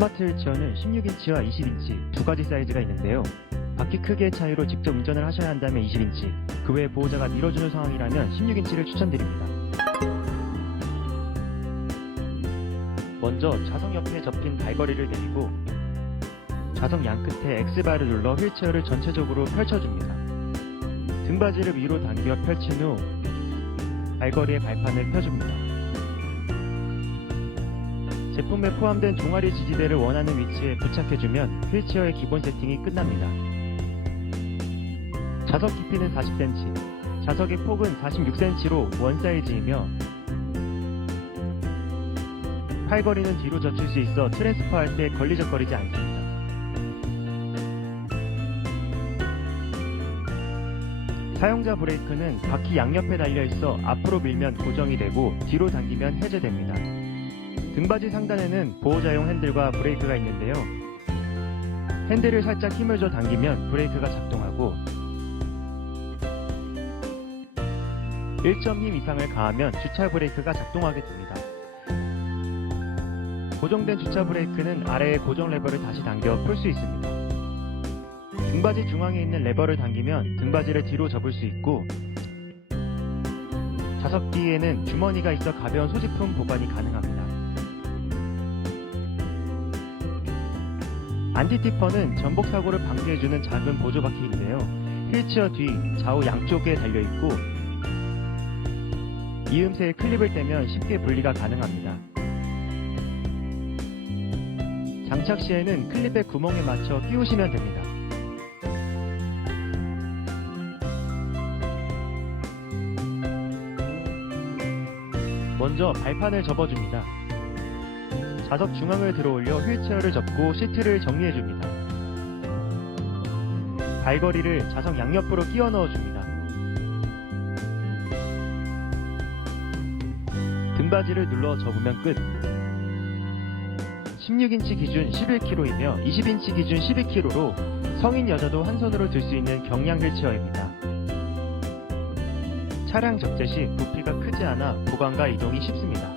스마트 휠체어는 16인치와 20인치 두 가지 사이즈가 있는데요. 바퀴 크기의 차이로 직접 운전을 하셔야 한다면 20인치, 그 외에 보호자가 밀어주는 상황이라면 16인치를 추천드립니다. 먼저 좌석 옆에 접힌 발걸이를 내리고 좌석 양 끝에 X바를 눌러 휠체어를 전체적으로 펼쳐줍니다. 등받이를 위로 당겨 펼친 후 발걸이의 발판을 펴줍니다. 제품에 포함된 종아리 지지대를 원하는 위치에 부착해주면 휠체어의 기본 세팅이 끝납니다. 좌석 깊이는 40cm, 좌석의 폭은 46cm로 원 사이즈이며 팔걸이는 뒤로 젖힐 수 있어 트랜스퍼 할 때 걸리적거리지 않습니다. 사용자 브레이크는 바퀴 양옆에 달려 있어 앞으로 밀면 고정이 되고 뒤로 당기면 해제됩니다. 등받이 상단에는 보호자용 핸들과 브레이크가 있는데요. 핸들을 살짝 힘을 줘 당기면 브레이크가 작동하고 1점 힘 이상을 가하면 주차 브레이크가 작동하게 됩니다. 고정된 주차 브레이크는 아래의 고정 레버를 다시 당겨 풀 수 있습니다. 등받이 중앙에 있는 레버를 당기면 등받이를 뒤로 접을 수 있고 좌석 뒤에는 주머니가 있어 가벼운 소지품 보관이 가능합니다. 안티티퍼는 전복 사고를 방지해주는 작은 보조 바퀴인데요. 휠체어 뒤 좌우 양쪽에 달려 있고 이음새에 클립을 떼면 쉽게 분리가 가능합니다. 장착 시에는 클립의 구멍에 맞춰 끼우시면 됩니다. 먼저 발판을 접어줍니다. 좌석 중앙을 들어올려 휠체어를 접고 시트를 정리해줍니다. 발걸이를 좌석 양옆으로 끼워 넣어줍니다. 등받이를 눌러 접으면 끝. 16인치 기준 11kg이며 20인치 기준 12kg로 성인 여자도 한 손으로 들 수 있는 경량 휠체어입니다. 차량 적재 시 부피가 크지 않아 보관과 이동이 쉽습니다.